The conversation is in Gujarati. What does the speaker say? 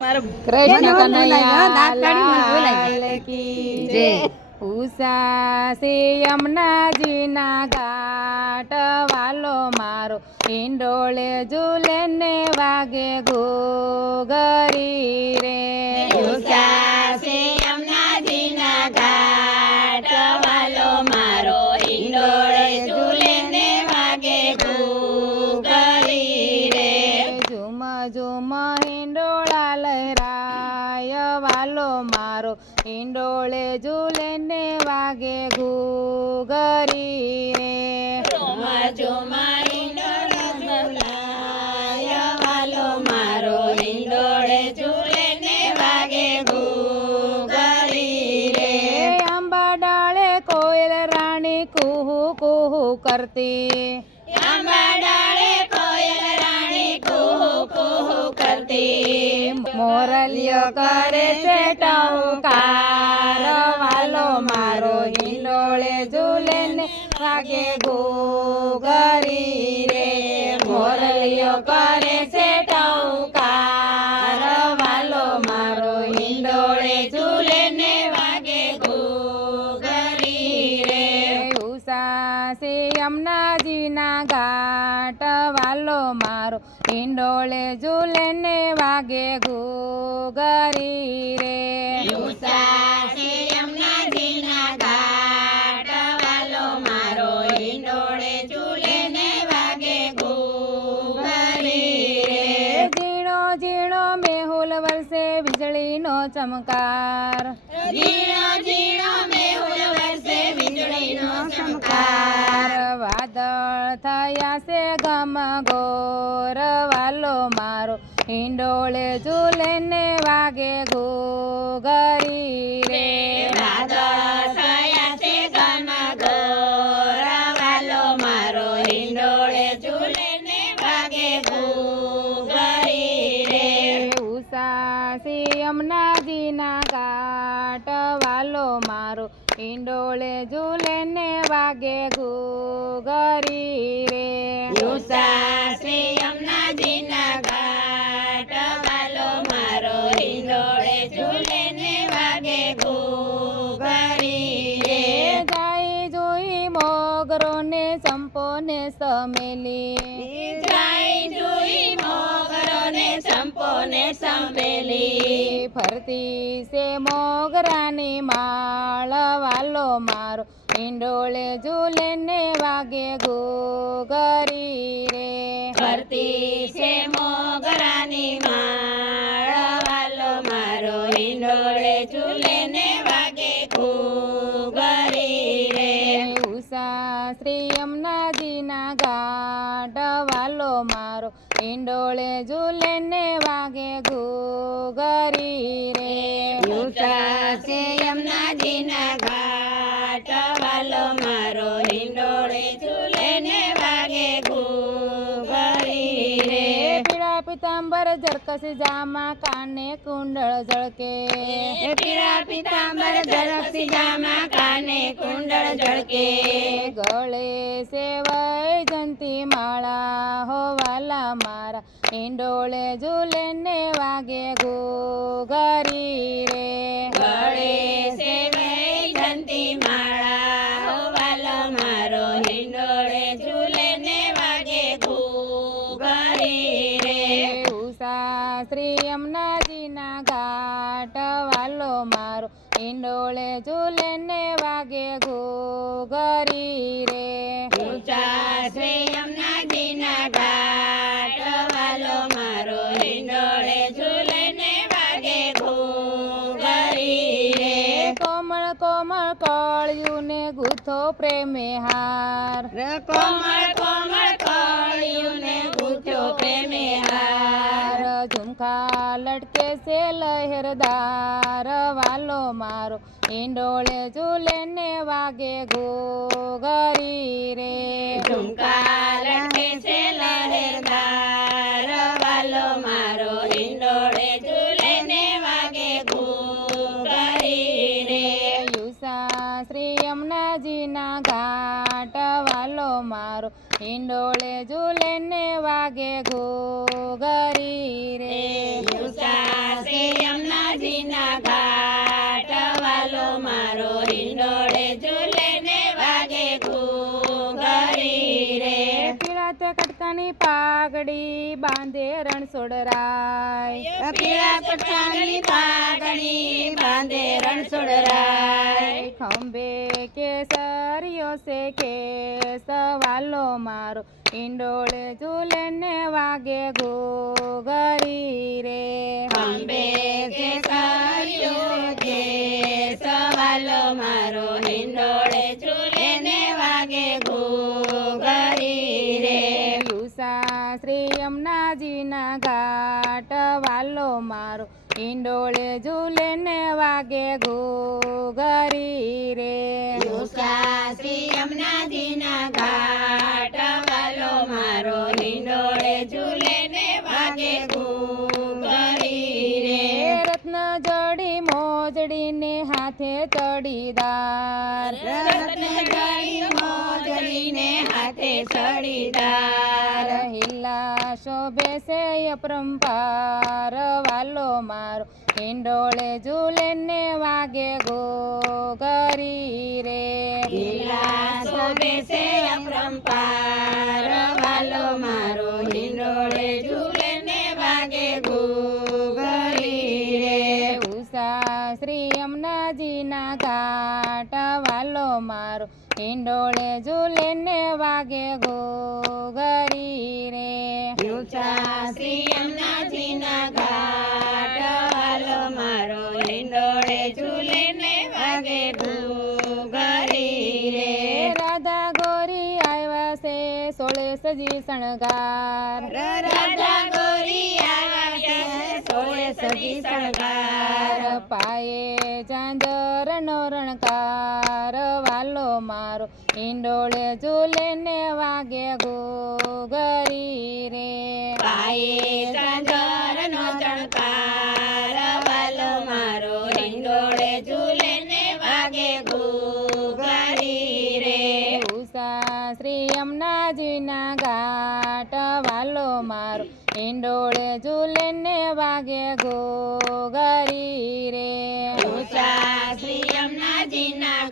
કૃષ્ણ કનૈયા લાલ કી જય। ઉષા સે યમુનાજીના ઘાટ વાલો મારો ઈંડોળે ઝૂલે ને વાગે ઘૂઘરી રે। ઉષા સે યમુનાજીના ઘાટ વાલો મારો ઈંડોળે ઝૂલે ને વાગે ઘૂઘરી રે। ઝુમ ઝુમ હિંડોળા લહેરાય વાલો મારો ઈંડોળે ઝૂલે ને વાગે ઘૂઘરી રે। ઝુમ ઝુમ હિંડોળા ઝૂલાય વાલો મારો ઈંડોળે ઝૂલે ને વાગે ઘૂઘરી રે। આંબા ડાળે કોયલ રાણી કુહુ કુહુ કરતી। આંબા ડાળે કોયલ રાણી કુહુ કુહુ કરતી। મોરલિયો કરે છે ટહુકાર વાલો મારો હિંડોળે ઝૂલે ને વાગે ઘૂઘરી રે। મોરલિયો કરે છે ટહુકાર વાલો મારો હિંડોળે ઝૂલે ને વાગે ઘૂઘરી રે। ઉષા સે યમુનાજીના ઘાટ વાલો મારો હિંડોળે ઝૂલે ને વાગે ઘૂઘરી રે। ઉષા સે યમુનાજીના ઘાટ વાલો મારો હિંડોળે ઝૂલે ને વાગે ઘૂઘરી રે। ઝીણો ઝીણો મેહુલ વરસે વીજળીનો ચમકાર। ઝીણો ઝીણો મેહુલ વરસે વીજળીનો ચમકાર। વાદળ થયા છે ઘમઘોર વાલો મારો હિંડોળે ઝૂલે ને વાગે ઘૂઘરી રે। વાદળ થયા છે ઘનઘોર વાલો મારો હિંડોળે ઝૂલે ને વાગે ઘૂઘરી રે। ઉષા સે યમુનાજીના ઘાટ વાલો મારો હિંડોળે ઝૂલે ને વાગે ઘૂઘરી રે। ઉષા સે યમુનાજીના ઘાટ વાલો મારો હિંડોળે ઝૂલે ને વાગે ઘૂઘરી રે। જાય જોઈ મોગરો ને સંપો ને સમેલી। જાય જોઈ મોગરો ને સંપો ને સંપેલી। ફરતી છે મોગરાની માળ વાલો મારો હિંડોળે ઝૂલે ને વાગે ઘૂઘરી રે। ફરતી છે મોગરાની માળ વાલો મારો હિંડોળે ઝૂલે ને વાગે ઘૂઘરી રે। ઉષા શ્રી યમુનાજીના ઘાટ વાલો મારો હિંડોળે ઝૂલે ને વાગે ઘૂઘરી રે। ઉષા સે યમુનાજીના ઘાટ વાલો મારો હિંડોળે ઝૂલે ને વાગે ઘૂઘરી રે। પીળા પિતાંબર ઝરકસી જામા કાને કુંડળ ઝળકે। પીળા પિતાંબર ઝળકસી જામા કાને કુંડળ ઝળકે। ગળે સે વૈજંતી માળા હો વાલા મારા હિંડોળે ઝૂલે ને વાગે ઘૂઘરી રે। ગળે સે વૈજંતી માળા હો વાલો મારો હિંડોળે ઝૂલે ને વાગે ઘૂઘરી રે। ઉષા શ્રી યમુનાજીના ઘાટ વાલો મારો હિંડોળે ઝૂલે ને વાગે ઘૂઘરી રે। ઉષા સે યમુનાજીના ઘાટ વાલો મારો હિંડોળે ઝૂલે ને વાગે ઘૂઘરી રે। કોમળ કોમળ કળિયું ને ગૂંથો પ્રેમે હાર। કોમળ કોમળ કળિયું ને ગૂંથ્યો પ્રેમે હાર। ઝુમખા લટકે છે લહેરદાર વાલો મારો હિંડોળે ઝૂલે ને વાગે ઘૂઘરી રે। ઝુમકા લટકે છે લહેરદાર વાલો મારો હિંડોળે ઝૂલે ને વાગે ઘૂઘરી રે। ઉષા શ્રી યમુનાજીના ઘાટ વાલો મારો હિંડોળે ઝૂલે ને વાગે ઘૂઘરી રે। ઉષા સે પાઘડી બાંધે રણછોડરાય પીળા પઠાની પાઘડી બાંધે રણછોડરાય ખંભે કેસરિયો છે કેસ વાલો મારો ઈંડોળે ઝૂલે ને વાગે ઘૂઘરી રે ખંભે કેસરિયો છે સવાલો મારો હિંડોળે ઝૂલે ને વાગે ઘૂઘરી રે યુસા શ્રી યમુનાજીના ઘાટ વાલો મારો ઈંડોળે ઝૂલે ને વાગે ઘૂઘરી રે યુસા શ્રી યમુનાજીના ઘાટ વાલો મારો હિંડોળે ઝૂલે ને વાગે ઘૂઘરી રે રત્ન જડી મોજડીને હાથે ચડીદાર રત્ન જડી મોજડીને હાથે ચડીદાર હિલ્લા શોભે છે અપરંપાર વાલો મારો હિંડોળે ઝૂલે ને વાગે ઘૂઘરી રે હિલા શોભે છે અપરંપાર વાલો મારો હિંડોળે ઝૂલે ને વાગે ઘૂઘરી રે ઉષા શ્રી યમુનાજીના ઘાટ વાલો મારો હિંડોળે ઝૂલે ને વાગે ઘૂઘરી રે યુસા શ્રી યમુનાજીના ઘાટ વાલો મારો હિંડોળે ઝૂલે ને વાગે ઘૂઘરી રે રાધા ગોરી આવ્યા છે સોળે સજી શણગાર રાધા ગોરી આવ્યા છે સોળે સજી શણગાર પાયે ઝાંઝરનો રણકાર વાલો મારો હિંડોળે ઝૂલે ને વાગે ઘૂઘરી રે પાયે ઝાંઝરનો ચણકાર વાલો મારો હિંડોળે ઝૂલે ને વાગે ઘૂઘરી રે ઉષા શ્રી યમુનાજીના ઘાટ વાલો મારો હિંડોળે ઝૂલે ને વાગે ઘૂઘરી રે ઉષા શ્રી યમુનાજીના